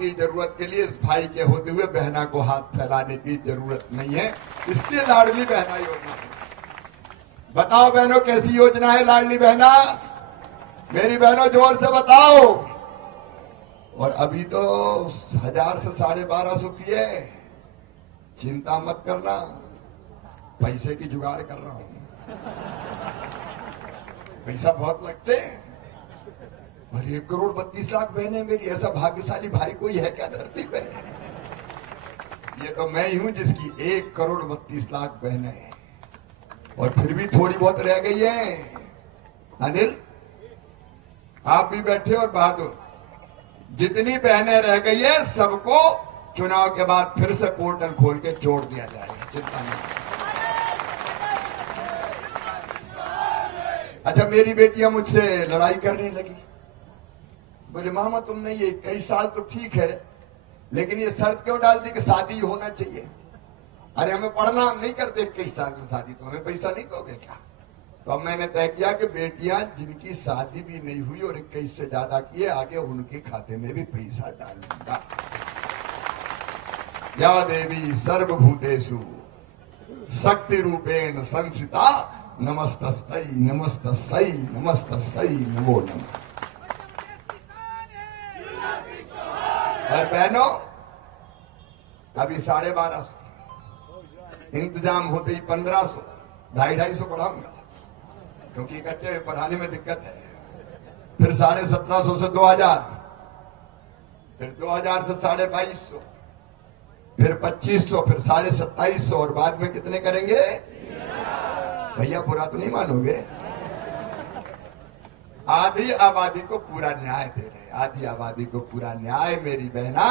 की जरूरत के लिए इस भाई के होते हुए बहना को हाथ फैलाने की जरूरत नहीं है। इसलिए लाडली बहना योजना है। बताओ बहनों, कैसी योजना है लाडली बहना? मेरी बहनों जोर से बताओ। और अभी तो 1000 से 1250 की है। चिंता मत करना, पैसे की जुगाड़ कर रहा हूं। पैसा बहुत लगते हैं। और 1,32,00,000 बहनें मेरी, ऐसा भाग्यशाली भाई कोई है क्या धरती पे? ये तो मैं ही हूं जिसकी 1,32,00,000 बहनें हैं। और फिर भी थोड़ी बहुत रह गई है। अनिल, आप भी बैठे और बहादुर, जितनी बहनें रह गई है सबको चुनाव के बाद फिर से पोर्टल खोल के जोड़ दिया जाएगा। चिंता नहीं। अच्छा, मेरी बेटियां मुझसे लड़ाई करने लगी। बोले मामा तुमने ये 21 साल तो ठीक है, लेकिन ये शर्त क्यों डाल दी कि शादी होना चाहिए? अरे हमें पढ़ना, हम नहीं करते 21 साल में शादी, तो हमें पैसा नहीं दोगे क्या? तो अब मैंने तय किया कि बेटियां जिनकी शादी भी नहीं हुई और 21 से ज्यादा किए, आगे उनके खाते में भी पैसा डाल दूंगा। या देवी सर्वभूतेषु शक्ति रूपेण संसिता नमस्तस्यै नमस्तस्यै नमस्तस्यै नमो नमः। और बहनों, अभी 1250 इंतजाम होते ही 1500, 250 पढ़ाऊंगा, क्योंकि इकट्ठे पढ़ाने में दिक्कत है। फिर 1750 से 2000, फिर 2000 से 2250, फिर 2500, फिर 2750, और बाद में कितने करेंगे भैया? पूरा तो नहीं मानोगे। आधी आबादी को पूरा न्याय दे रहे, आधी आबादी को पूरा न्याय। मेरी बहना,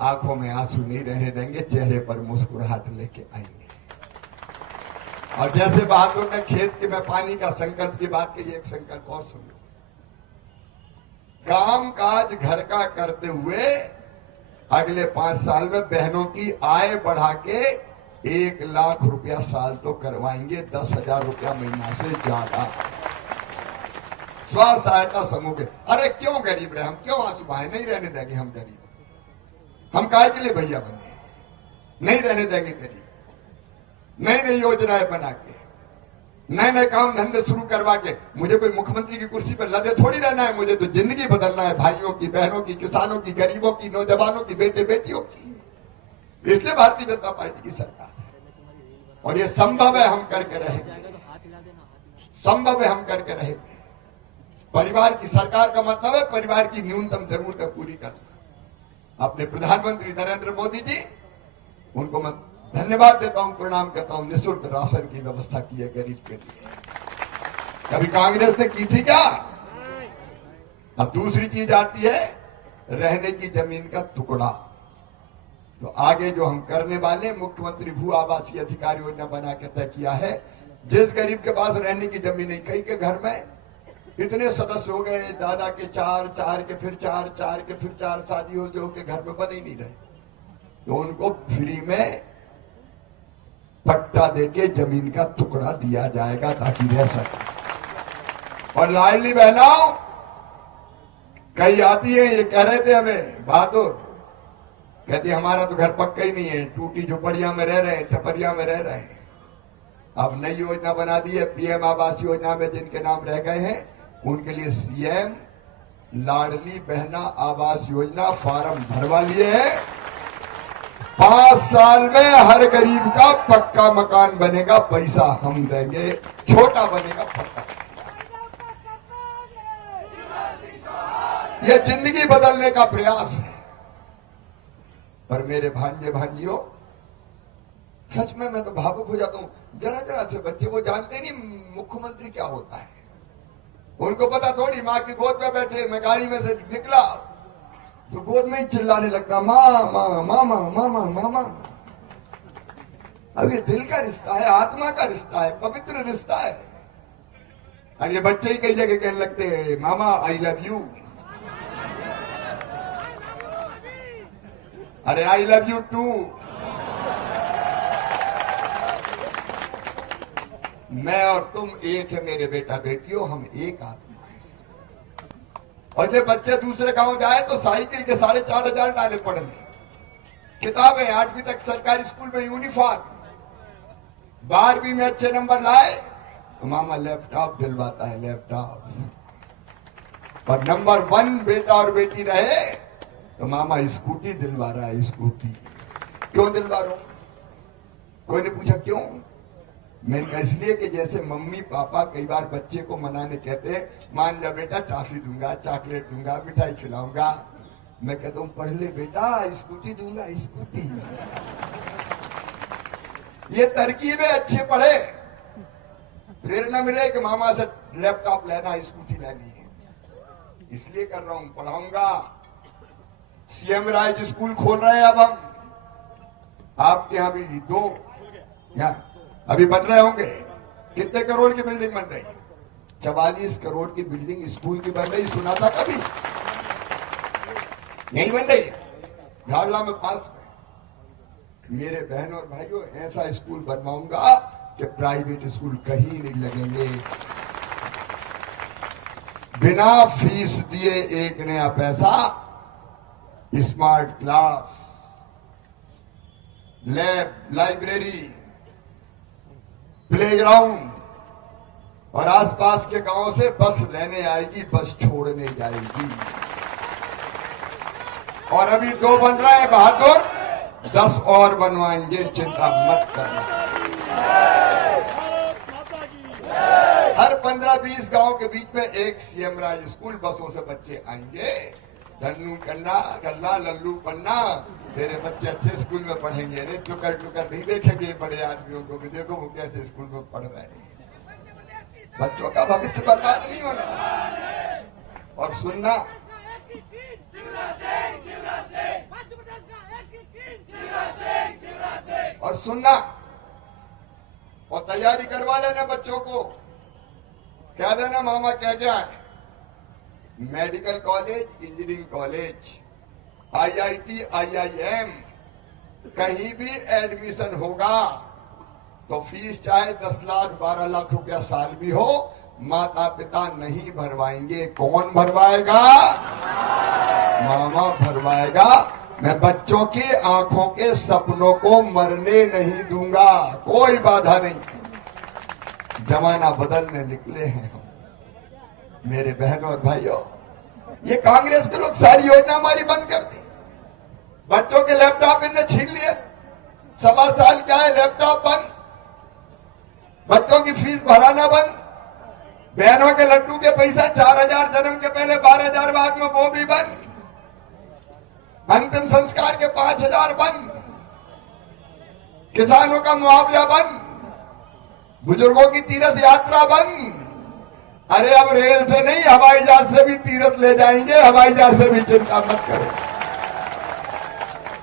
आंखों में आंसू नहीं रहने देंगे, चेहरे पर मुस्कुराहट लेके आएंगे। और जैसे बहादुर ने खेत के में पानी का संकल्प की बात की, एक संकल्प और सुन लो। काम काज घर का करते हुए अगले 5 साल में बहनों की आय बढ़ा के 1 लाख रुपया साल तो करवाएंगे, 10,000 रुपया महीना से ज्यादा। स्व सहायता समूह के। अरे क्यों गरीब रहे हम, क्यों आंसू बहाए? नहीं रहने देंगे हम गरीब। हम काहे के लिए भैया बने? नहीं रहने देंगे गरीब। नई नई योजनाएं बना के, नए नए काम धंधे शुरू करवा के। मुझे कोई मुख्यमंत्री की कुर्सी पर लदे थोड़ी रहना है, मुझे तो जिंदगी बदलना है, भाइयों की, बहनों की, किसानों की, गरीबों की, नौजवानों की, बेटे बेटियों की। इसलिए भारतीय जनता पार्टी की सरकार है, और ये संभव है, हम करके रहेंगे। संभव है, हम करके रहेंगे। परिवार की सरकार का मतलब है परिवार की न्यूनतम जरूरतें पूरी करना। अपने प्रधानमंत्री नरेंद्र मोदी जी, उनको मैं धन्यवाद देता हूं, प्रणाम करता हूं। निःशुल्क राशन की व्यवस्था की है गरीब के लिए। कभी कांग्रेस ने की थी क्या? अब दूसरी चीज आती है रहने की जमीन का टुकड़ा। तो आगे जो हम करने वाले, मुख्यमंत्री भू आवासीय अधिकार योजना बना के तय किया है। जिस गरीब के पास रहने की जमीन नहीं, कई के घर में इतने सदस्य हो गए, दादा के 4, 4 के फिर 4, 4 के फिर 4 शादी हो जो के घर में बन ही नहीं रहे, तो उनको फ्री में पट्टा देके जमीन का टुकड़ा दिया जाएगा ताकि रह सके। और लाडली बहनों, कई आती है, ये कह रहे थे हमें बहादुर, कहती हमारा तो घर पक्का ही नहीं है, टूटी झोपड़ियां में रह रहे हैं, टपरिया में रह रहे हैं। अब नई योजना बना दी है, पीएम आवास योजना में जिनके नाम रह गए हैं उनके लिए सीएम लाडली बहना आवास योजना फार्म भरवा लिए है। 5 साल में हर गरीब का पक्का मकान बनेगा, पैसा हम देंगे, छोटा बनेगा पक्का। यह जिंदगी बदलने का प्रयास है। पर मेरे भांजे भांजियों, सच में मैं तो भावुक हो जाता हूं। जरा जरा से बच्चे वो जानते नहीं मुख्यमंत्री क्या होता है। उनको पता थोड़ी, माँ की गोद में बैठे, मैं गाड़ी में से निकला तो गोद में ही चिल्लाने लगता, माँ माँ मामा मामा मामा। अब ये दिल का रिश्ता है, आत्मा का रिश्ता है, पवित्र रिश्ता है। अब ये बच्चे ही कई जगह कहने लगते हैं मामा आई लव यू। अरे आई लव यू टू। मैं और तुम एक है मेरे बेटा बेटियों, हम एक आत्मा है। और जब बच्चे दूसरे गांव जाए तो साइकिल के 4,500 डाले पढ़ने, किताबें 8वीं तक सरकारी स्कूल में यूनिफॉर्म, 12वीं में अच्छे नंबर लाए तो मामा लैपटॉप दिलवाता है, लैपटॉप। और नंबर 1 बेटा और बेटी रहे तो मामा स्कूटी दिलवा रहा है, स्कूटी। क्यों दिलवा रहा हूं? कोई ने पूछा क्यों? मैंने कहा इसलिए कि जैसे मम्मी पापा कई बार बच्चे को मनाने कहते हैं, मान जा बेटा टॉफी दूंगा, चॉकलेट दूंगा, मिठाई खिलाऊंगा, मैं कहता हूं पढ़ ले बेटा, स्कूटी दूंगा, स्कूटी। ये तरकीब है, अच्छे पढ़े, प्रेरणा मिले कि मामा से लैपटॉप लेना, स्कूटी लेनी है, इसलिए कर रहा हूं, पढ़ाऊंगा। सीएम राज स्कूल खोल रहे हैं अब हम, आपके यहां भी 2 यहाँ अभी बन रहे होंगे। कितने करोड़ की बिल्डिंग बन रही? 44 करोड़ की बिल्डिंग स्कूल की बन रही, सुना था कभी? यही बन रही है झाड़ला में, पास में। मेरे बहनों और भाइयों, ऐसा स्कूल बनवाऊंगा कि प्राइवेट स्कूल कहीं नहीं लगेंगे। बिना फीस दिए 1 नया पैसा, smart class, lab, library, playground, और आसपास के गांवों से बस लेने आएगी, बस छोड़ने जाएगी। और अभी 2 बन रहे हैं बहादुर, 10 और बनवाएंगे, चिंता मत करना। हर 15-20 गांव के बीच में एक सीएम राज स्कूल, बसों से बच्चे आएंगे। धन्नू कन्ना गल्ला लल्लू पन्ना, तेरे बच्चे अच्छे स्कूल में पढ़ेंगे रे, टुकर टुकर नहीं देखेंगे बड़े आदमियों को भी, देखो वो कैसे स्कूल में पढ़ रहे हैं। बच्चों का भविष्य बर्बाद नहीं होना। और सुनना, और सुनना, और तैयारी करवा लेना बच्चों को, कह देना मामा क्या क्या है, medical college, engineering college, IIT, IIM, कहीं भी एडमिशन होगा तो फीस चाहे 10 लाख 12 लाख रुपया साल भी हो, माता पिता नहीं भरवाएंगे। कौन भरवाएगा? मामा भरवाएगा। मैं बच्चों की आंखों के सपनों को मरने नहीं दूंगा, कोई बाधा नहीं। जमाना बदलने निकले हैं हम। मेरे बहनों और भाइयों, ये कांग्रेस के लोग सारी योजना हमारी बंद कर दी। बच्चों के लैपटॉप इनने छीन लिए, 1.25 साल क्या है, लैपटॉप बंद, बच्चों की फीस भराना बंद, बहनों के लड्डू के पैसा 4,000 जन्म के पहले, 12,000 बाद में वो भी बंद, अंतिम संस्कार के 5,000 बंद, किसानों का मुआवजा बंद, बुजुर्गों की तीर्थ यात्रा बंद। अरे अब रेल से नहीं, हवाई जहाज से भी तीर्थ ले जाएंगे, हवाई जहाज से भी, चिंता मत करो।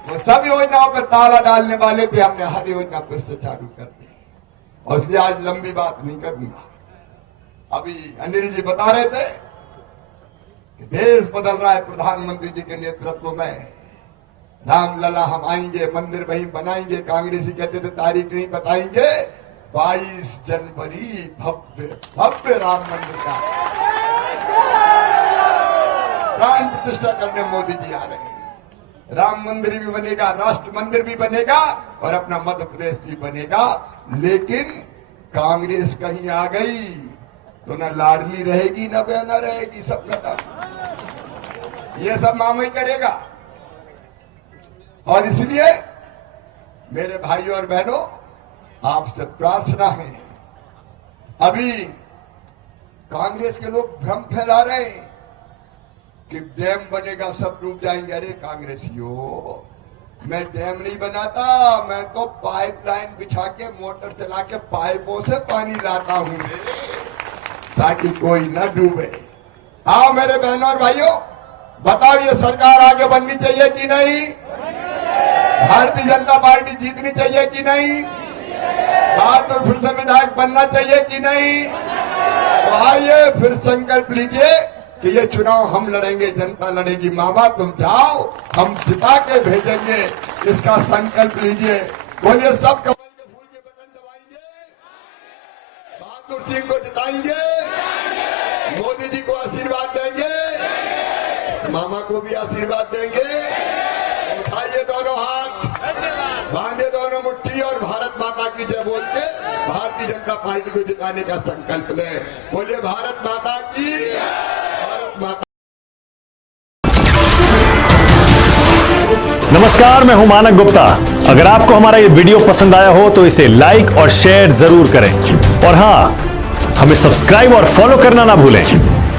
वो सब योजनाओं पर ताला डालने वाले थे, हमने हर योजना फिर से चालू कर दी। और इसलिए आज लंबी बात नहीं करूंगा। अभी अनिल जी बता रहे थे कि देश बदल रहा है प्रधानमंत्री जी के नेतृत्व में, रामलला हम आएंगे, मंदिर वहीं बनाएंगे। कांग्रेसी कहते थे तारीख नहीं बताएंगे, 22 जनवरी भव्य भव्य राम मंदिर का प्राण प्रतिष्ठा करने मोदी जी आ रहे हैं। राम मंदिर भी बनेगा, राष्ट्र मंदिर भी बनेगा, और अपना मध्य प्रदेश भी बनेगा। लेकिन कांग्रेस कहीं आ गई तो न लाडली रहेगी न बहना रहेगी, सब खत्म। ये सब मामा ही करेगा। और इसलिए मेरे भाइयों और बहनों, आपसे प्रार्थना है, अभी कांग्रेस के लोग भ्रम फैला रहे हैं कि डैम बनेगा सब डूब जाएंगे। अरे कांग्रेसियों, मैं डैम नहीं बनाता, मैं तो पाइपलाइन बिछा के मोटर चला के पाइपों से पानी लाता हूं ताकि कोई न डूबे। आओ मेरे बहनों और भाइयों, बताओ ये सरकार आगे बननी चाहिए कि नहीं? भारतीय जनता पार्टी जीतनी चाहिए कि नहीं? बहादुर फिर से विधायक बनना चाहिए कि नहीं? तो आइए फिर संकल्प लीजिए कि ये चुनाव हम लड़ेंगे, जनता लड़ेगी। मामा तुम जाओ, हम जिता के भेजेंगे, इसका संकल्प लीजिए। बोलिए, सब कमल के फूल के बटन दबाएंगे, बहादुर सिंह को जिताएंगे, मोदी जी को आशीर्वाद देंगे। को भी आशीर्वाद देंगे। उठाइए दोनों हाथ, बांधे दोनों मुट्ठी और भारत माता की जय बोल के भारतीय जनता पार्टी को जिताने का संकल्प ले। बोलिए भारत माता की, भारत माता। नमस्कार, मैं हूं मानक गुप्ता। अगर आपको हमारा ये वीडियो पसंद आया हो तो इसे लाइक और शेयर जरूर करें और हां, हमें सब्सक्राइब और फॉलो करना ना भूलें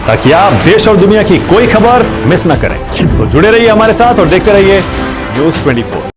ताकि आप देश और दुनिया की कोई खबर मिस ना करें। तो जुड़े रहिए हमारे साथ और देखते रहिए न्यूज़ 24।